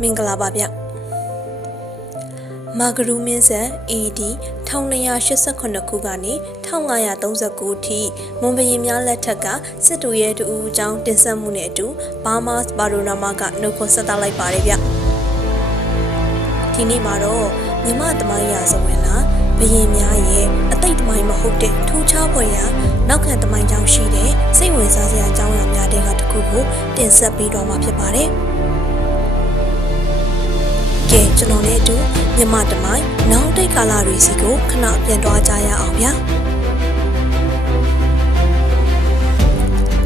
မင်္ဂလာပါဗျမာဂရူးမင်းဆက် AD 1289ခုကနေ1539အထိမွန်ဘရင်များလက်ထက်ကစစ်တူရဲတူအကြောင်းတင်ဆက်မှုနဲ့အတူဘာမတ်ဘာရိုနာမကနှုတ်ခွန်းဆက်သလိုက်ပါတယ်ဗျဒီနေ့မှာတော့မြမသမိုင်းရာဇဝင်လာဘရင်များရဲ့အတိတ်သမိုင်းမဟုတ်တဲ့ထူးခြားဖွယ်ရာနောက်ခံသမိုင်းကြောင်းရှိတဲ့စိတ်ဝင်စားစရာအကြောင်းအရာများတဲ့ကတစ်ခုကိုတင်ဆက်ပေးတော့မှာဖြစ်ပါတယ်။ ကဲကျွန်တော်နဲ့အတူမြမတမိုင်းနောက်တိတ်ကာလတွေစီကိုခဏပြန်သွားကြရအောင်ဗျာ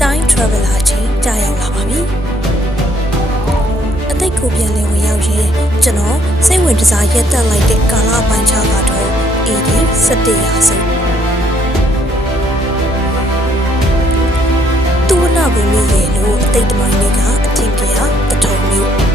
Time Traveler ချင်းကြာရောက်လာပါပြီအတိတ်ကိုပြန်လည်ဝင်ရောက်ရင်ကျွန်တော်စိတ်ဝင်စားရက်တက်လိုက်တဲ့ကာလပိုင်းခြားကတော့ AD 17ရာစုသူဝနာဘုံမီရဲ့လို့အတိတ်တမိုင်းတွေကအထင်ကြီးတထုံမျိုး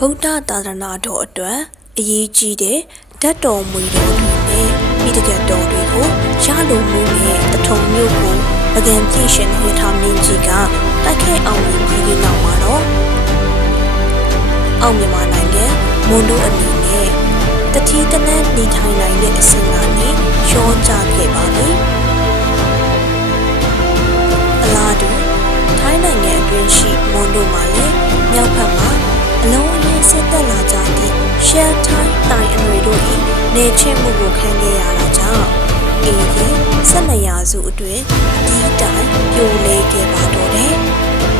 ဗုဒ္ဓသာသနာတော်အတွက်အရေးကြီးတဲ့ဓာတ်တော်မူတော်တွေနဲ့မိတကတ်တော်တွေကိုရလိုမှုနဲ့တထုံမျိုးကိုပကံပြည့်ရှင်ဟေထားမင်းကြီးကတိုက်ခိုက်အောင်မြင်ပြီးတဲ့နောက်မှာတော့အောင်မြန်မာနိုင်ငံမွန်တို့အနေနဲ့တတိတနန်းနေထိုင်နိုင်တဲ့အစဉ်ကနေရောကြခဲ့ပါပြီအလားတူထိုင်းနိုင်ငံအတွင်းရှိမွန်တို့မှာလည်းမြောက်ဘက်မှာအ လုံးအင်းစစ်သက်လာကြသည့်ရှယ်ထိုင်းတိုင်အနွေတို့၏နေချင်းမှုကိုခံခဲ့ရတာကြောင့်အေဒီဆက်လက်ရာစုအတွင်းဒီတိုင်ပြိုလဲခဲ့ပါတော့တယ်။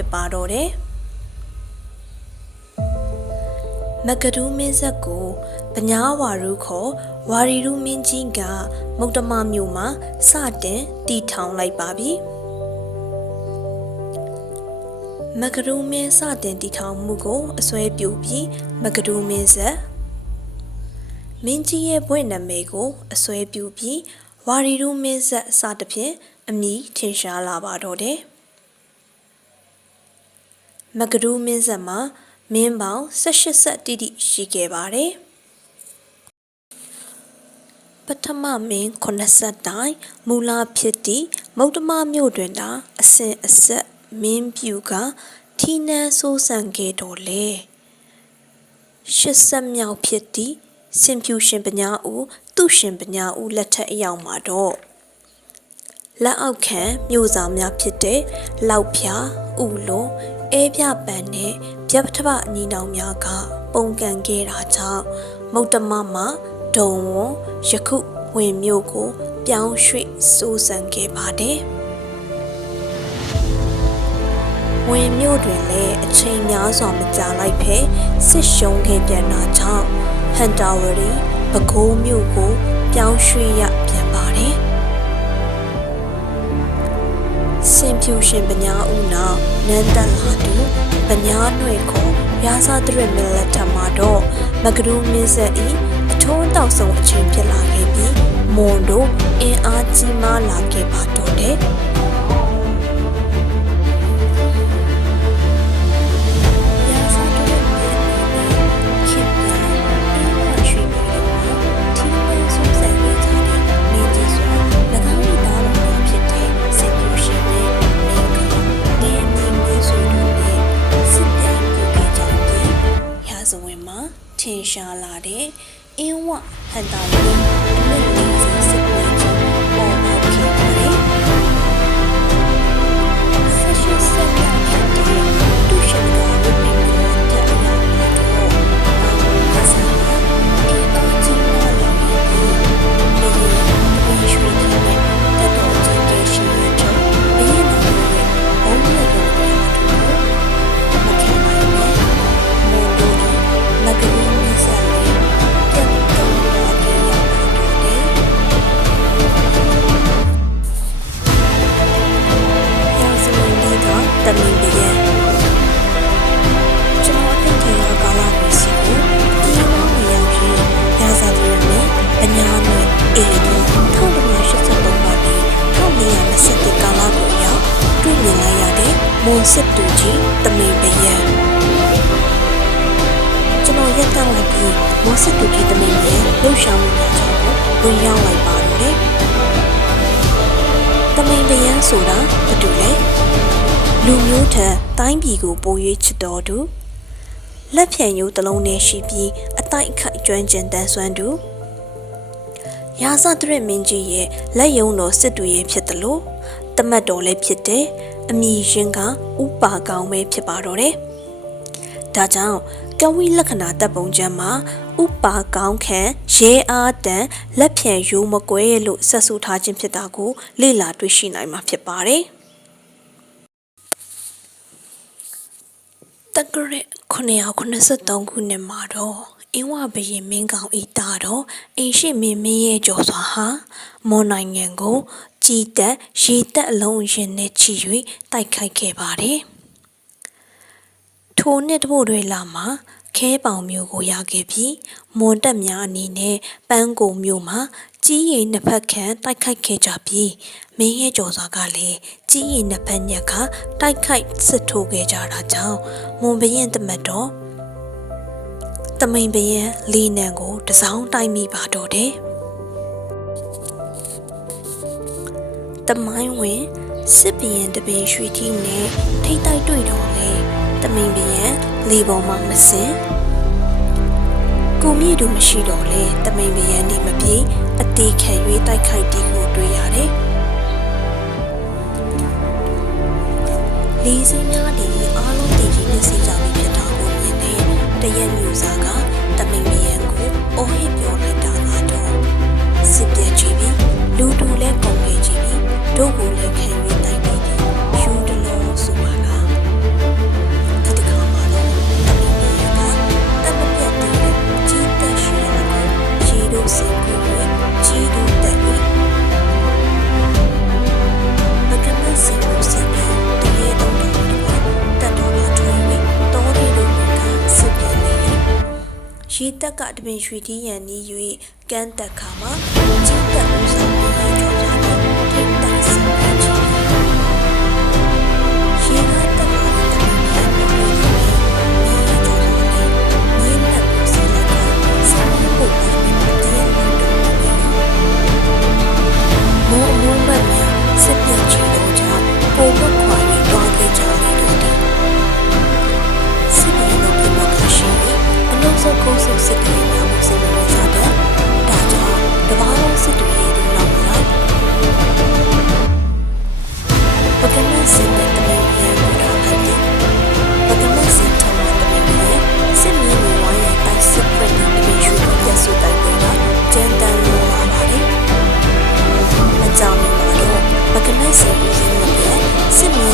ဖြစ်ပါတော့တယ်မဂဒူးမင်းဆက်ကိုပညာဝါရုခေါ်ဝါရီရုမင်းကြီးကမုတ်တမမြို့မှာစတင်တည်ထောင်လိုက်ပါပြီမဂဒူးမင်းစတင်တည်ထောင်မှုကိုအစွဲပြုပြီးမဂဒူးမင်းဆက်မင်းကြီးရဲ့ဘွဲ့နာမည်ကိုအစွဲပြုပြီးဝါရီရုမင်းဆက်စသဖြင့်အမည်ထင်ရှားလာပါတော့တယ် မဂဒူးမင်းဆက်မှာမင်းပေါင်း18ဆက်တိတိရှိခဲ့ပါတယ်ပထမမင်း80တိုင်မူလဖြစ်သည့်မုတ်တမမြို့တွင်သာအစဉ်အဆက်မင်းပြူကထီနန်းဆိုးဆန်ခဲ့တော်လေ80မြောက်ဖြစ်သည့်စင်ဖြူရှင်ပညာဦးသူရှင်ပညာဦးလက်ထက်အရောက်မှာတော့လက်အောက်ခံမြို့ဆောင်များဖြစ်တဲ့လောက်ဖြာဥလုံး အဲပြပန်နဲ့ပြပထပအညီနောင်များက ပုံကန်ခဲ့တာကြောင့်မုတ်တမမဒုံဝွန်ယခုဝင်မြို့ကို ပြောင်းရွှေ့စိုးစံခဲ့ပါတယ်ဝင်မြို့တွင်လည်းအချိန်များစွာမကြာလိုက်ဖဲစစ်ရှုံးခဲ့ပြန်တာကြောင့်ဟန်တာဝရီပဲခူးမြို့ကို ပြောင်းရွှေ့ရ စင်ဖြူရှင်ပညာဦးနောက်နန်းတက်လာသူပညာຫນွေခေါ်ရာဇသရမင်လက်ထက်မှာတော့မကရူးမင်းဆက်ဤအထုံးတောက်ဆုံးအချိန်ဖြစ်လာခဲ့ပြီးမွန်တို့အင်အားကြီးမားလာခဲ့ပါတော့တယ် တဲ့မွန်စစ်တူကြီးတမင်ဘယံကျွန်တော်ရက်တောက်လိုက်ပြီးမွန်စစ်တူကြီးတမင်ဘယံလှုပ်ရှားမှုများကြောင့်ဝင်ရောက်လိုက်ပါတော့တယ်တမင်ဘယံဆိုတာဘာတူလဲလူမျိုးထံတိုင်းပြည်ကိုပို၍ချစ်တော်သူလက်ဖြံရိုးတစ်လုံးနဲ့ရှိပြီးအတိုက်အခိုက်ကျွမ်းကျင်တန်းဆွမ်းသူရာဇသရမင်းကြီးရဲ့လက်ယုံတော်စစ်တူရဲ့ဖြစ်တယ်လို့တမတ်တော်လည်းဖြစ်တယ် အမိရှင်ကဥပါကောင်းပဲဖြစ်ပါတော့တယ်ဒါကြောင့်ကဝိလက္ခဏာတပ်ပုံကျမ်းမှာဥပါကောင်းခံရဲအားတန်လက်ဖြံရိုးမကွဲလို့ဆက်ဆိုထားခြင်းဖြစ်တာကိုလေ့လာတွေ့ရှိနိုင်မှာဖြစ်ပါတယ်တက္ကရာ983ခုနှစ်မှာတော့အင်းဝဘရင်မင်းကောင်ဤတာတော့အိမ်ရှိမင်းမင်းရဲ့ကျော်စွာဟာမွန်နိုင်ငံကို ကြည်တက်ရေတက်အလုံးရင်နဲ့ချီ၍တိုက်ခိုက်ခဲ့ပါတယ်ထိုနှစ်တပို့တွေလာမှာခဲပေါင်မျိုးကိုရခဲ့ပြီးမွန်တက်များအနေနဲ့ပန်းကိုမျိုးမှာကြီးရည်နှစ်ဖက်ခန့်တိုက်ခိုက်ခဲ့ကြပြီးမင်းရဲ့ကြော်စွာကလည်းကြီးရည်နှစ်ဖက်ညက်ကတိုက်ခိုက်စစ်ထိုးခဲ့ကြတာကြောင့်မွန်ဘရင်တမတ်တော်တမိန်ဘရင်လီနန်ကိုတစောင်းတိုက်မိပါတော့တယ် တမိုင်းဝင်စစ်ဘရင်တပင်ရွှေကြီးနဲ့ထိတ်တိုက်တွေ့တော့လေတမိန်ဘရင်လေပေါ်မှာမစင်ကိုမြင့်တို့မရှိတော့လေတမိန်ဘရင်နေမပြေအသေးခံ၍တိုက်ခိုက်တီးကိုတွေ့ရတယ်လေးစင်းများဒီအားလုံးတည်ကြည်နေစေကြပြီဖြစ်တာကိုမြင်နေတရက်မျိုးစားကတမိန်ဘရင်ကိုအိုဟစ်ပြောလိုက်တာကတော့စစ်ပြတ်ကြည့်ပြီးလူတူလဲကုန်ခဲ့ကြည့်ပြီး တို့ကိုလည်းခံ၍တိုက်ပြီးယူတလို့ဆိုပါလားဒီတခါမှတော့တမိန်ဘရင်ကတမပြတ်တဲ့ကြီးတက်ရှိရကိုခြေတို့စင်ကိုကြီးတို့တက်ပြီးဘကမစင်ကိုစင်ပြီးတရေတော့တော့တက်တော်လာထွေးပြီးတော်ရီတို့ကစစ်ပြနေရီတက်ကတပင်ရွှေတီးရန်နီး၍ကန်းတက်ခါမှာကြီးတက်ဦးဆောင်ပြီးရေကြောကြတဲ့ထိ တ်တို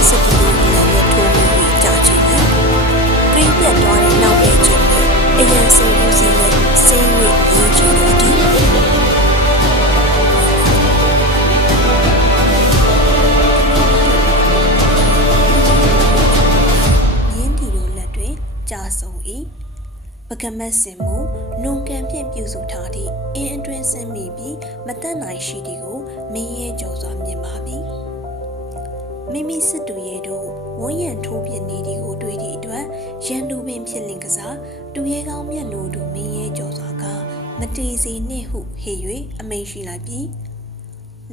စစ်မြေစစ်တီကိုလည်းထိုးပြီးကြာချင်တယ်ပြင်းပြတ်သွားတဲ့နောက်ရဲ့ချင်းနဲ့အရင်စင်ဦးစီးနဲ့စင်း၍ရေးချင်လို့ဒီမြင်းဒီလိုလက်တွင်ကြာဆုံး၏ပကမတ်စင်မူနုံကံဖြင့်ပြုစုထားသည့်အင်းအတွင်းဆင်းမိပြီးမတက်နိုင်ရှိသည်ကိုမင်းရဲ့ကြော်စွာမြင်ပါပြီ မိမိစစ်တူရဲ့တို့ဝန်းရံထိုးပြနေသည်ကိုတွေ့သည့်အတွက်ရန်သူပင်ဖြစ်လင်ကစားတူရဲကောင်းမြတ်နိုးတို့မင်းရဲ့ကြော်စွာကမတေစီနှင့်ဟုဟေ၍အမိန်ရှိလိုက်ပြီး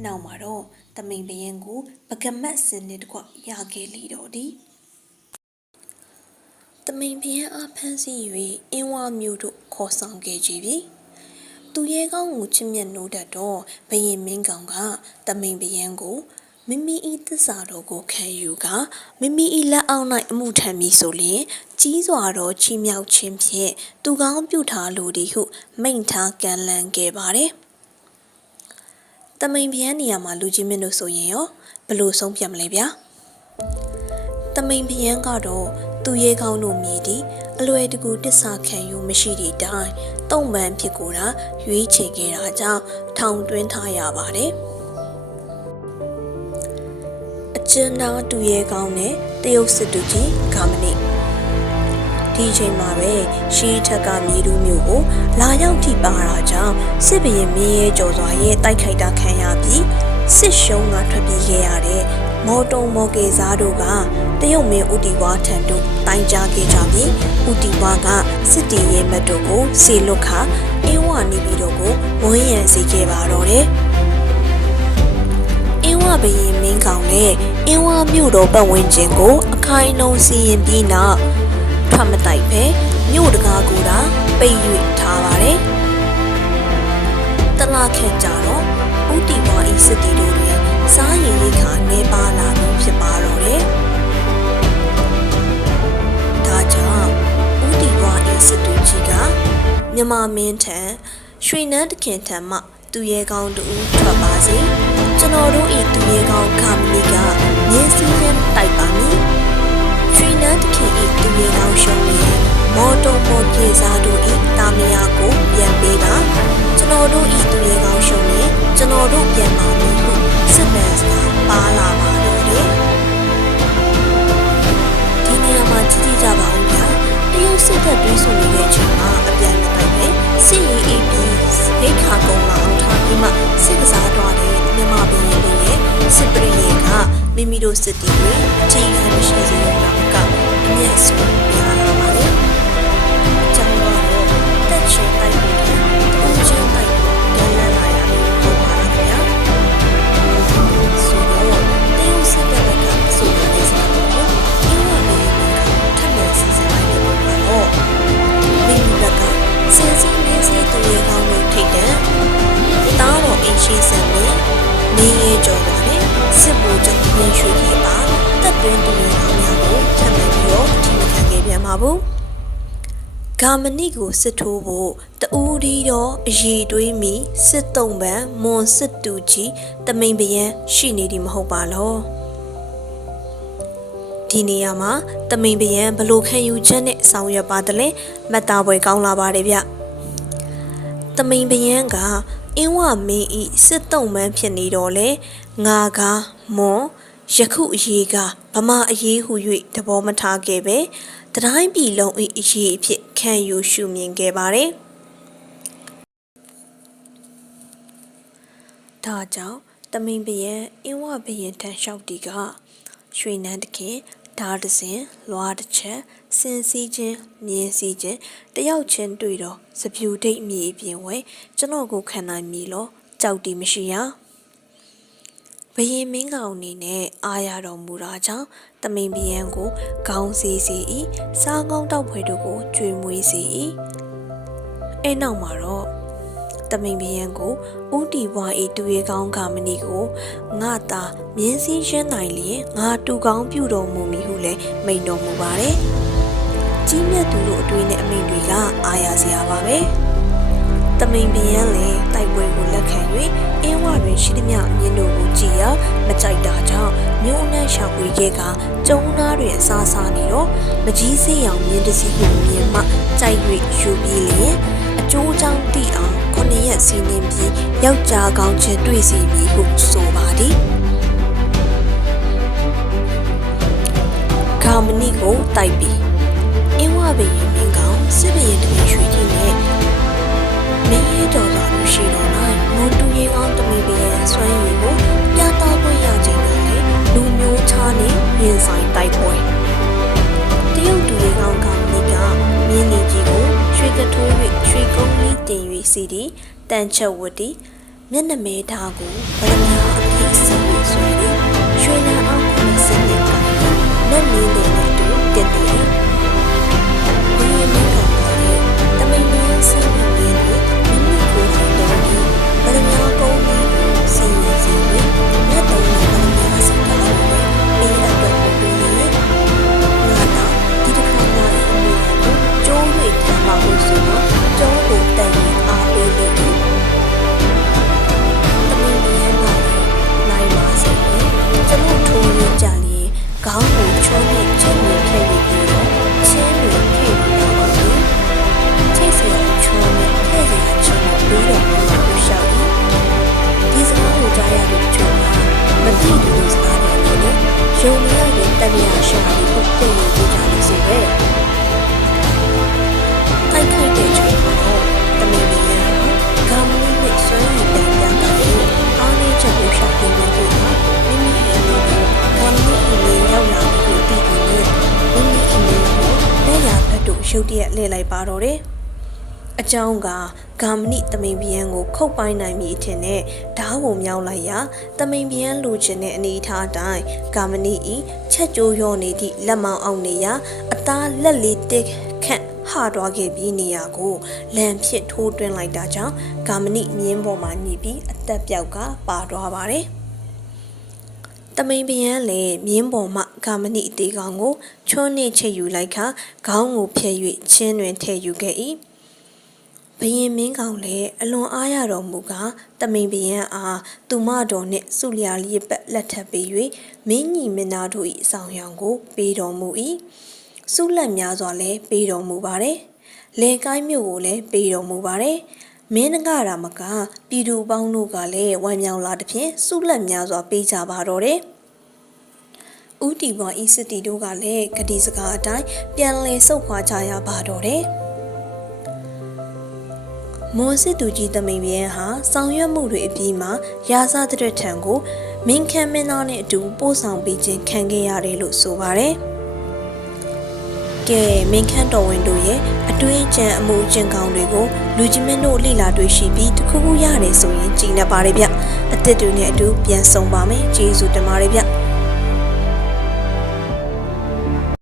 နောက်မှာတော့တမိန်ဘရင်ကိုပကမတ်စင်နှင့်တကွရခဲ့လေတော့သည်တမိန်ဖျံအားဖမ်းဆီး၍အင်းဝမျိုးတို့ခေါ်ဆောင်ခဲ့ကြပြီ။သူရဲကောင်းကိုချစ်မြတ်နိုးတတ်တော့ဘရင်မင်းကောင်ကတမိန်ဖျံကို မိမိဤသစ္စာတော်ကိုခံယူကမိမိဤလက်အောက်၌အမှုထမ်းပြီးဆိုလျင်ကြီးစွာသောချီးမြှောက်ခြင်းဖြင့်သူကောင်းပြုထားလိုသည်ဟု မိန့်ထားကမ်းလှမ်းခဲ့ပါတယ်။တမိန်ဖျံနေရာမှာလူကြီးမင်းတို့ဆိုရင်ရောဘယ်လိုဆုံးဖြတ်မလဲဗျာ။တမိန်ဖျံကတော့သူရဲကောင်းတို့မြည်သည်အလွယ်တကူတစ္ဆာခံယူမရှိသည့်တိုင်တုံ့ပန်ဖြစ်ကိုတာရွေးချယ်ခဲ့တာကြောင့်ထောင်တွင်းထားရပါတယ် ကျင်းနာတူရဲကောင်းနဲ့တရုတ်စစ်တူကြီးဂါမနိဒီအချိန်မှာပဲရှီးထက်ကမြေတူးမျိုးကိုလာရောက်ထိပါတာကြောင့်စစ်ဘရင်မင်းရဲ့ကြော်စွာရဲ့တိုက်ခိုက်တာခံရပြီးစစ်ရှုံးကထွက်ပြေးခဲ့ရတဲ့မော်တုံမော်ကေစားတို့ကတရုတ်မင်းဦးတီဝါထံသို့တိုင်ကြားခဲ့ကြပြီးဦးတီဝါကစစ်တီရဲမတ်တို့ကိုစေလွတ်ခအင်းဝနေပြီးတော့ကိုဝန်းရံစေခဲ့ပါတော့တယ်အင်းဝ ဘရင်မင်းကောင်နဲ့အင်းဝမြို့တော်ပတ်ဝန်းကျင်ကိုအခိုင်အလုံစီရင်ပြီးနောက်ထွက်မတိုက်ပဲမြို့တကားကူတာပိတ်၍ထားပါတယ်တလားခန့်ကြတော့ဥတီဝါဤစစ်တီတို့တွင်စားရည်ရိတ်ခါနေပါလာမှုဖြစ်ပါတော့တယ်ဒါကြောင့်ဥတီဝါဤစစ်တူကြီးကမြမမင်းထံရွှေနန်းတခင်ထံမှသူရဲကောင်းတူထွက်ပါစေကျွန် တော်တို့ဤသူရဲကောင်းကာမနီကမြင်းစည်းရင်တိုက်ပါမည်ရွှေနန်းတခင်ဤသူရဲကောင်းရှုံးလျက်မော်တုံမော်ပြေစားတို့ဤတာမယာကိုပြန်ပေးပါကျွန်တော်တို့ဤသူရဲကောင်းရှုံးလျက်ကျွန်တော်တို့ပြန်ပါမည်ဟုစစ်မှန်စွာပါလာပါတော့တယ်ဒီနေရာမှာကြည့်ကြည့်ကြပါဦးဗျာတရုတ်စစ်တပ်တွေးဆိုနေတဲ့အချိန်မှာအပြန်မတိုက်ပဲစစ်ရေးအေးပြီးဒိတ်ခါကုန်းလာအောင်ထားပြီးမှစစ်ကစားတော့တဲ့ မြန်မာပြည်ရဲ့စစ်ပရိယေကမိမိတို့စစ်တီတွေအချိန်ခံမရှိစေရတာကအမျက်ဆုံးပြလာပါလေ။ကျောင်းတော့တက်ချင်တိုက်ပြီးတော့အချင်းတိုက်ပြန်လာလာရလို့ပြောပါလားခင်ဗျာ။ဆိုတော့တင်းဦးစစ်တပ်ကဆိုတာလေးစကားကိုအင်းဝလေးကထပ်မံစီစဉ်လိုက်တယ်ပေါ့နော်။မိမိဘက်ကစင်စင်လေးစီတူရကောင်းလို့ထိတ်တယ်။တားတော်အင်းရှိစံနဲ့ နေရကြော်ပါနဲ့စစ်ဘိုလ်ချုပ်ရင်းရွှေကြီးပါတပ်တွင်းတူရကောင်းများကိုထပ်မံပြီးတော့ထိမခံခဲ့ပြန်ပါဘူး။ဂါမဏိကိုစစ်ထိုးဖို့တူဒီတော့အည်တွေးမိစစ်တုံးပန်မွန်စစ်တူကြီးတမိန်ပယံရှိနေသည်မဟုတ်ပါလောဒီနေရာမှာတမိန်ပယံဘလို့ခံယူချက်နဲ့ဆောင်ရွက်ပါတယ်လဲမှတ်သားပွဲကောင်းလာပါတယ်ဗျတမိန်ပယံက အင်းဝမင်းဤစစ်တုံးပန်ဖြစ်နေတော့လေငါကမွန်ယခုအရေးကဗမာအရေးဟု၍သဘောမထားခဲ့ပဲတတိုင်းပြည်လုံး၏အရေးအဖြစ်ခံယူရှုမြင်ခဲ့ပါတယ်။ဒါကြောင့်တမင်ဘယံအင်းဝဘယံထန်လျှောက်တီကရွှေနန်းတခင် ဓာတစင်လွားတစ်ချက်စင်စည်းခြင်းမြင်းစည်းခြင်းတယောက်ချင်းတွေ့တော့စပြူဒိတ်မြေအပြင်ဝဲကျွန်တော်ကိုခံနိုင်မည်လို့ကြောက်တီမရှိရဘယင်မင်းကောင်အနေနဲ့အာရတော်မူတာကြောင့်တမင်ဘီယံကိုခေါင်းစီစီဤစားကောင်းတောက်ဖွယ်တို့ကိုကျွေမွေးစီဤအဲနောက်မှာတော့တ မင်ဘီယံကိုဥတီဘွားဤတူရဲကောင်းကမဏီကိုငါသာမြင်းစည်းရင်းနိုင်လျင်ငါတူကောင်းပြုတော်မူမည်ဟုလည်းမိန်တော်မူပါတယ်ကြီးမြတ်သူတို့အတွေ့နဲ့အမိန်တွေကအာရစရာပါပဲ။တမိန်ပင်ရန်လည်းတိုက်ပွဲကိုလက်ခံ၍အင်းဝတွင်ရှိသမျှမြင်းတို့ကိုကြည်ရမကြိုက်တာကြောင့်မြို့နှံရှောင်ဝေခဲ့ကကျုံသားတွင်အစားစားနေတော့မကြီးစေးရောင်မြင်းတစီကိုမြင်မှကြိုက်၍ယူပြီးလျင် အကျိုးချောင်းတိအောင်ခုနှစ်ရက်စီးနှင်းပြီးယောက်ျားကောင်းချင်းတွေ့စီမည်ဟုဆိုပါသည်ကာမဏိကိုတိုက်ပြီးအင်းဝဘရင်မင်းကောင်စစ်ဘရင်တမင်ရွှေကြီးနဲ့မင်းရဲတော်စွာလို့ရှိတော်၌မွန်တူရင်အောင်တမီပရဲ့ဆွမ်းရည်ကိုပြသခွင့်ရခြင်းနဲ့လေလူမျိုးခြားနေရင်ဆိုင်တိုက်ပွဲတရုတ်တူရင်အောင်ကောင်မိကမြင်းနေကြီးကိုရွှေ ကထိုး၍ရွှေကုန်းလေးတင်၍စီသည်တန်ချက်ဝတ်သည်မျက်နှမဲသားကိုဗလမာအပြည့်စီ၍ဆွဲသည်ရွှေလန်းအောင်ခုနှစ်စနစ်ကလက်မင်းတွေနဲ့အတူတင်တယ်ဒီမင်းကောင်ကလည်းတမိန်မင်း ကျိုး၍ခံပါလို့ဆိုတော့ကျိုးကိုတန်ရင်အားပေးလို့ ရုတ်တရက်လဲလိုက်ပါတော့တယ်အကြောင်းကဂါမဏိတမိန်ပြန်ကိုခုတ်ပိုင်းနိုင်ပြီအထင်နဲ့ဓားကိုမြောက်လိုက်ရာတမိန်ပြန်လူချင်တဲ့အနေအထားအတိုင်းဂါမဏိဤချက်ကြိုးရောနေသည့်လက်မောင်းအောင်နေရာအသားလက်လေးတစ်ခန့်ဟာတော့ခဲ့ပြီးနေရာကိုလမ်းဖြစ်ထိုးတွင်းလိုက်တာကြောင့်ဂါမဏိမြင်းပေါ်မှာညှိပြီးအသက်ပြောက်ကပါသွားပါတယ် တမိန်ပြန်လည်းမြင်းပေါ်မှဂါမဏိအသေးကောင်ကိုချွန်းနှင့်ချိတ်ယူလိုက်ခါခေါင်းကိုဖျက်၍ချင်းတွင်ထည့်ယူခဲ့၏ဘရင်မင်းကောင်လည်းအလွန်အားရတော်မူကားတမိန်ပြန်အားသူမတော်နှင့်စုလျာလျက်ပတ်လက်ထပ်ပေး၍မင်းညီမနာတို့၏အဆောင်ရောင်ကိုပေးတော်မူ၏စုလက်များစွာလည်းပေးတော်မူပါတယ်လေကိုင်းမြို့ကိုလည်းပေးတော်မူပါတယ် မင်းကရာမကပြည်သူပေါင်းတို့ကလည်းဝမ်းမြောက်လာသဖြင့်စုလက်များစွာပေးကြပါတော့တယ်။ဦးတီဘွားဤစစ်တီတို့ကလည်းဂတိစကားအတိုင်းပြန်လည်ဆုတ်ခွာကြရပါတော့တယ်။မွန်စစ်သူကြီးတမိန်ပြန်ဟာဆောင်ရွက်မှုတွေအပြီးမှာရာဇသရက်ထံကိုမင်းခမ်းမင်းသားနဲ့အတူပို့ဆောင်ပေးခြင်းခံခဲ့ရတယ်လို့ဆိုပါတယ်။ ကဲမင်းခမ်းတော်ဝင်တို့ရဲ့အတွင်းကျန်အမှုကျင့်ကောင်းတွေကိုလူကြီးမင်းတို့လိလာတွေ့ရှိပြီးတခုခုရတယ်ဆိုရင်ကြည်နေပါတယ်ဗျ။အစ်စ်တွေနဲ့အတူပြန်ဆောင်ပါမယ်။ကျေးဇူးတင်ပါတယ်ဗျ။